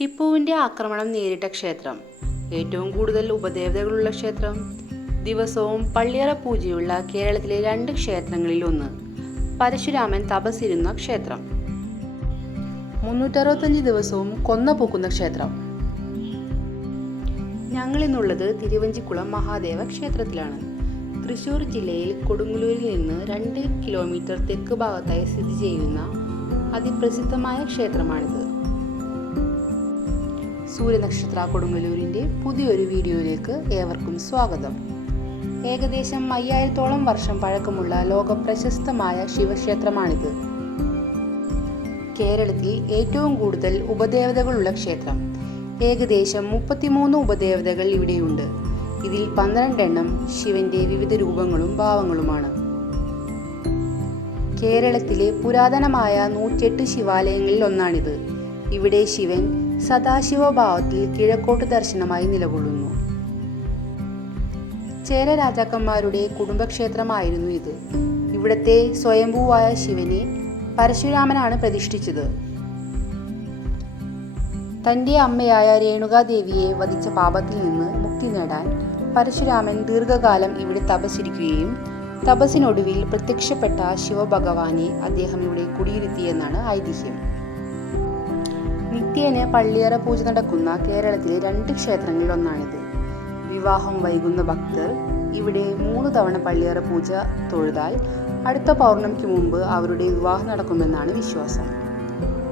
ടിപ്പുവിൻ്റെ ആക്രമണം നേരിട്ട ക്ഷേത്രം, ഏറ്റവും കൂടുതൽ ഉപദേവതകളുള്ള ക്ഷേത്രം, ദിവസവും പള്ളിയറ പൂജയുള്ള കേരളത്തിലെ 2 ക്ഷേത്രങ്ങളിൽ ഒന്ന്, പരശുരാമൻ തപസ്സിരുന്ന ക്ഷേത്രം, 365 ദിവസവും കൊന്ന പൂക്കുന്ന ക്ഷേത്രം. ഞങ്ങളിന്നുള്ളത് തിരുവഞ്ചിക്കുളം മഹാദേവ ക്ഷേത്രത്തിലാണ്. തൃശ്ശൂർ ജില്ലയിൽ കൊടുങ്ങല്ലൂരിൽ നിന്ന് 2 കിലോമീറ്റർ തെക്ക് ഭാഗത്തായി സ്ഥിതി ചെയ്യുന്ന അതിപ്രസിദ്ധമായ ക്ഷേത്രമാണിത്. സൂര്യനക്ഷത്ര കൊടുങ്ങല്ലൂരിൻ്റെ പുതിയൊരു വീഡിയോയിലേക്ക് ഏവർക്കും സ്വാഗതം. ഏകദേശം 5000-ഓളം വർഷം പഴക്കമുള്ള ലോകപ്രശസ്തമായ ശിവക്ഷേത്രമാണിത്. കേരളത്തിൽ ഏറ്റവും കൂടുതൽ ഉപദേവതകളുള്ള ക്ഷേത്രം. ഏകദേശം 33 ഉപദേവതകൾ ഇവിടെയുണ്ട്. ഇതിൽ 12 എണ്ണം ശിവന്റെ വിവിധ രൂപങ്ങളും ഭാവങ്ങളുമാണ്. കേരളത്തിലെ പുരാതനമായ 108 ശിവാലയങ്ങളിൽ ഒന്നാണിത്. ഇവിടെ ശിവൻ സദാശിവഭാവത്തിൽ കിഴക്കോട്ട് ദർശനമായി നിലകൊള്ളുന്നു. ചേര രാജാക്കന്മാരുടെ കുടുംബക്ഷേത്രമായിരുന്നു ഇത്. ഇവിടത്തെ സ്വയംഭൂവായ ശിവനെ പരശുരാമനാണ് പ്രതിഷ്ഠിച്ചത്. തൻ്റെ അമ്മയായ രേണുകാദേവിയെ വധിച്ച പാപത്തിൽ നിന്ന് മുക്തി നേടാൻ പരശുരാമൻ ദീർഘകാലം ഇവിടെ തപസ്സിരിക്കുകയും തപസ്സിനൊടുവിൽ പ്രത്യക്ഷപ്പെട്ട ശിവഭഗവാനെ അദ്ദേഹം ഇവിടെ കുടിയിരുത്തിയെന്നാണ് ഐതിഹ്യം. നിത്യേന പള്ളിയറ പൂജ നടക്കുന്ന കേരളത്തിലെ 2 ക്ഷേത്രങ്ങളിൽ ഒന്നാണിത്. വിവാഹം വൈകുന്ന ഭക്തർ ഇവിടെ 3 തവണ പള്ളിയറ പൂജ തൊഴുതാൽ അടുത്ത പൗർണമിക്ക് മുമ്പ് അവരുടെ വിവാഹം നടക്കുമെന്നാണ് വിശ്വാസം.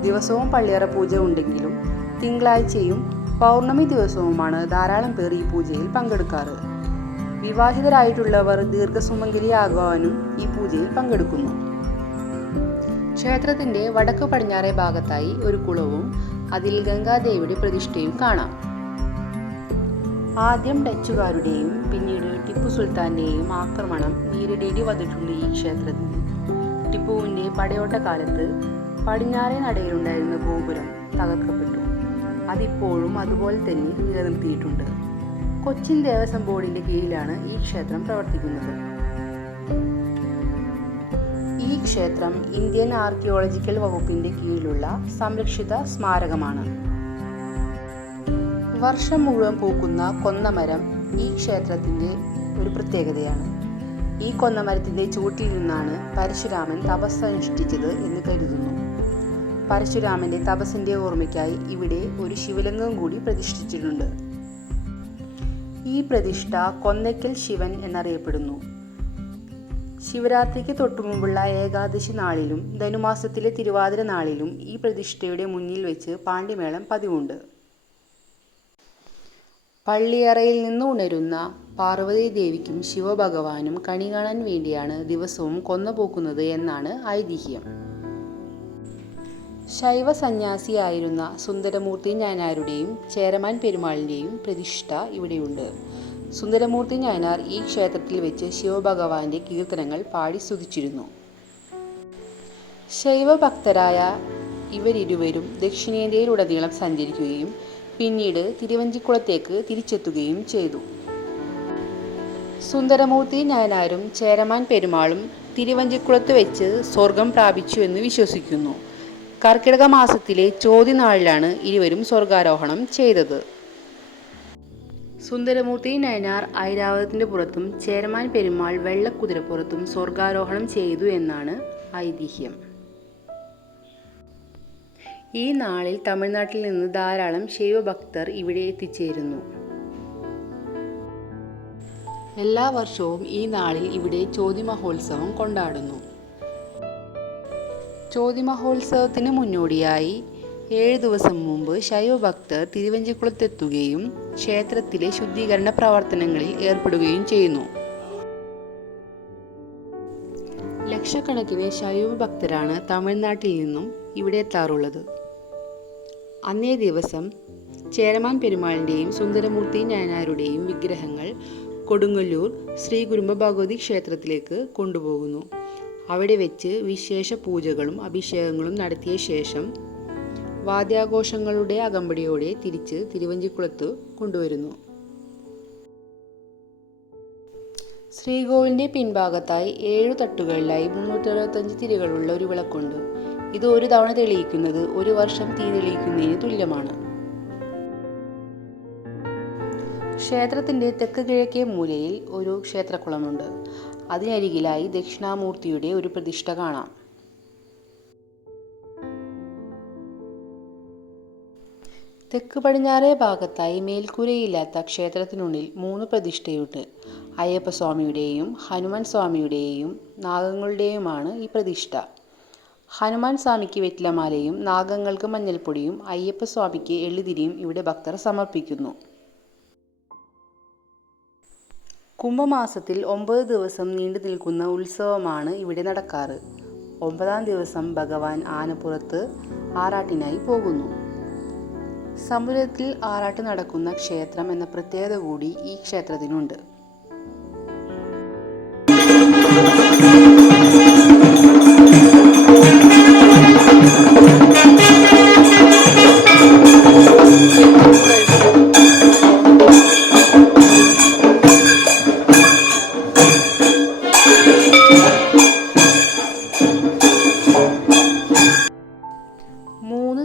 ദിവസവും പള്ളിയറ പൂജ ഉണ്ടെങ്കിലും തിങ്കളാഴ്ചയും പൗർണമി ദിവസവുമാണ് ധാരാളം പേർ ഈ പൂജയിൽ പങ്കെടുക്കാറ്. വിവാഹിതരായിട്ടുള്ളവർ ദീർഘസുമംഗലിയാകുവാനും ഈ പൂജയിൽ പങ്കെടുക്കുന്നു. ക്ഷേത്രത്തിന്റെ വടക്ക് പടിഞ്ഞാറേ ഭാഗത്തായി ഒരു കുളവും അതിൽ ഗംഗാദേവിയുടെ പ്രതിഷ്ഠയും കാണാം. ആദ്യം ഡച്ചുകാരുടെയും പിന്നീട് ടിപ്പു സുൽത്താന്റെയും ആക്രമണം നേരിടേണ്ടി വന്നിട്ടുണ്ട് ഈ ക്ഷേത്രത്തിൽ. ടിപ്പുവിന്റെ പടയോട്ട കാലത്ത് പടിഞ്ഞാറേ നടയിലുണ്ടായിരുന്ന ഗോപുരം തകർക്കപ്പെട്ടു. അതിപ്പോഴും അതുപോലെ തന്നെ നിലനിർത്തിയിട്ടുണ്ട്. കൊച്ചിൻ ദേവസ്വം ബോർഡിന്റെ കീഴിലാണ് ഈ ക്ഷേത്രം പ്രവർത്തിക്കുന്നത്. ഈ ക്ഷേത്രം ഇന്ത്യൻ ആർക്കിയോളജിക്കൽ വകുപ്പിന്റെ കീഴിലുള്ള സംരക്ഷിത സ്മാരകമാണ്. വർഷം മുഴുവൻ പൂക്കുന്ന കൊന്നമരം ഈ ക്ഷേത്രത്തിന്റെ ഒരു പ്രത്യേകതയാണ്. ഈ കൊന്നമരത്തിന്റെ ചൂട്ടിൽ നിന്നാണ് പരശുരാമൻ തപസ് അനുഷ്ഠിച്ചത് എന്ന് കരുതുന്നു. പരശുരാമന്റെ തപസ്സിന്റെ ഓർമ്മയ്ക്കായി ഇവിടെ ഒരു ശിവലിംഗം കൂടി പ്രതിഷ്ഠിച്ചിട്ടുണ്ട്. ഈ പ്രതിഷ്ഠ കൊന്നയ്ക്കൽ ശിവൻ എന്നറിയപ്പെടുന്നു. ശിവരാത്രിക്ക് തൊട്ടുമുമ്പുള്ള ഏകാദശി നാളിലും ധനുമാസത്തിലെ തിരുവാതിര നാളിലും ഈ പ്രതിഷ്ഠയുടെ മുന്നിൽ വെച്ച് പാണ്ടിമേളം പതിവുണ്ട്. പള്ളിയറയിൽ നിന്ന് ഉണരുന്ന പാർവതി ദേവിക്കും ശിവഭഗവാനും കണി കാണാൻ വേണ്ടിയാണ് ദിവസവും കൊന്നപോക്കുന്നത് എന്നാണ് ഐതിഹ്യം. ശൈവ സന്യാസിയായിരുന്ന സുന്ദരമൂർത്തി നായനാരുടെയും ചേരമാൻ പെരുമാളിൻ്റെയും പ്രതിഷ്ഠ ഇവിടെയുണ്ട്. സുന്ദരമൂർത്തി നായനാർ ഈ ക്ഷേത്രത്തിൽ വെച്ച് ശിവഭഗവാന്റെ കീർത്തനങ്ങൾ പാടി സ്തുതിച്ചിരുന്നു. ശൈവഭക്തരായ ഇവരിരുവരും ദക്ഷിണേന്ത്യയിലുടനീളം സഞ്ചരിക്കുകയും പിന്നീട് തിരുവഞ്ചിക്കുളത്തേക്ക് തിരിച്ചെത്തുകയും ചെയ്തു. സുന്ദരമൂർത്തി നായനാരും ചേരമാൻ പെരുമാളും തിരുവഞ്ചിക്കുളത്ത് വെച്ച് സ്വർഗം പ്രാപിച്ചു എന്ന് വിശ്വസിക്കുന്നു. കർക്കിടക മാസത്തിലെ ചോതി നാളിലാണ് ഇരുവരും സ്വർഗാരോഹണം ചെയ്തത്. സുന്ദരമൂർത്തി നായനാർ ഐരാവതത്തിന്റെ പുറത്തും ചേരമാൻ പെരുമാൾ വെള്ളക്കുതിരപ്പുറത്തും സ്വർഗാരോഹണം ചെയ്തു എന്നാണ് ഐതിഹ്യം. ഈ നാളിൽ തമിഴ്നാട്ടിൽ നിന്ന് ധാരാളം ശൈവഭക്തർ ഇവിടെ എത്തിച്ചേരുന്നു. എല്ലാ വർഷവും ഈ നാളിൽ ഇവിടെ ചോതി മഹോത്സവം കൊണ്ടാടുന്നു. ചോതി മഹോത്സവത്തിന് മുന്നോടിയായി 7 ദിവസം മുമ്പ് ശൈവഭക്തർ തിരുവഞ്ചിക്കുളത്തെത്തുകയും ക്ഷേത്രത്തിലെ ശുദ്ധീകരണ പ്രവർത്തനങ്ങളിൽ ഏർപ്പെടുകയും ചെയ്യുന്നു. ലക്ഷക്കണക്കിന് ശൈവഭക്തരാണ് തമിഴ്നാട്ടിൽ നിന്നും ഇവിടെ എത്താറുള്ളത്. അന്നേ ദിവസം ചേരമാൻ പെരുമാളിൻ്റെയും സുന്ദരമൂർത്തി നായനാരുടെയും വിഗ്രഹങ്ങൾ കൊടുങ്ങല്ലൂർ ശ്രീ കുരുംബ ഭഗവതി ക്ഷേത്രത്തിലേക്ക് കൊണ്ടുപോകുന്നു. അവിടെ വെച്ച് വിശേഷ പൂജകളും അഭിഷേകങ്ങളും നടത്തിയ ശേഷം വാദ്യാഘോഷങ്ങളുടെ അകമ്പടിയോടെ തിരിച്ച് തിരുവഞ്ചിക്കുളത്ത് കൊണ്ടുവരുന്നു. ശ്രീകോവിലിന്റെ പിൻഭാഗത്തായി 7 തട്ടുകളിലായി 365 തിരികളുള്ള ഒരു വിളക്കുണ്ട്. ഇത് ഒരു തവണ തെളിയിക്കുന്നത് 1 വർഷം തീ തെളിയിക്കുന്നതിന് തുല്യമാണ്. ക്ഷേത്രത്തിൻ്റെ തെക്ക് കിഴക്കേ മൂലയിൽ ഒരു ക്ഷേത്രക്കുളമുണ്ട്. അതിനരികിലായി ദക്ഷിണാമൂർത്തിയുടെ ഒരു പ്രതിഷ്ഠ കാണാം. തെക്ക് പടിഞ്ഞാറേ ഭാഗത്തായി മേൽക്കൂരയില്ലാത്ത ക്ഷേത്രത്തിനുള്ളിൽ 3 പ്രതിഷ്ഠയുണ്ട്. അയ്യപ്പസ്വാമിയുടെയും ഹനുമാൻ സ്വാമിയുടെയും നാഗങ്ങളുടെയുമാണ് ഈ പ്രതിഷ്ഠ. ഹനുമാൻ സ്വാമിക്ക് വെറ്റിലമാലയും നാഗങ്ങൾക്ക് മഞ്ഞൾപ്പൊടിയും അയ്യപ്പസ്വാമിക്ക് എള്ളുതിരിയും ഇവിടെ ഭക്തർ സമർപ്പിക്കുന്നു. കുംഭമാസത്തിൽ 9 ദിവസം നീണ്ടു നിൽക്കുന്ന ഉത്സവമാണ് ഇവിടെ നടക്കാറ്. 9ാം ദിവസം ഭഗവാൻ ആനപ്പുറത്ത് ആറാട്ടിനായി പോകുന്നു. സമുദ്രത്തിൽ ആറാട്ട് നടക്കുന്ന ക്ഷേത്രം എന്ന പ്രത്യേകത കൂടി ഈ ക്ഷേത്രത്തിനുണ്ട്.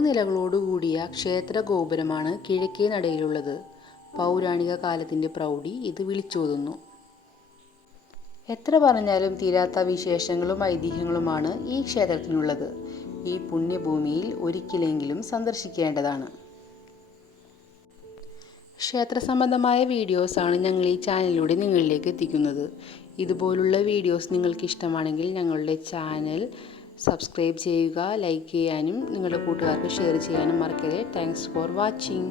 നിലകളോടുകൂടിയ ക്ഷേത്ര ഗോപുരമാണ് കിഴക്കേ നടയിലുള്ളത്. പൗരാണിക കാലത്തിൻ്റെ പ്രൗഢി ഇത് വിളിച്ചോതുന്നു. എത്ര പറഞ്ഞാലും തീരാത്ത വിശേഷങ്ങളും ഐതിഹ്യങ്ങളുമാണ് ഈ ക്ഷേത്രത്തിനുള്ളത്. ഈ പുണ്യഭൂമിയിൽ ഒരിക്കലെങ്കിലും സന്ദർശിക്കേണ്ടതാണ്. ക്ഷേത്ര സംബന്ധമായ വീഡിയോസാണ് ഞങ്ങൾ ഈ ചാനലിലൂടെ നിങ്ങളിലേക്ക് എത്തിക്കുന്നത്. ഇതുപോലുള്ള വീഡിയോസ് നിങ്ങൾക്ക് ഇഷ്ടമാണെങ്കിൽ ഞങ്ങളുടെ ചാനൽ സബ്സ്ക്രൈബ് ചെയ്യുക, ലൈക്ക് ചെയ്യാനും നിങ്ങളുടെ കൂട്ടുകാർക്ക് ഷെയർ ചെയ്യാനും മറക്കരുത്. Thanks for watching.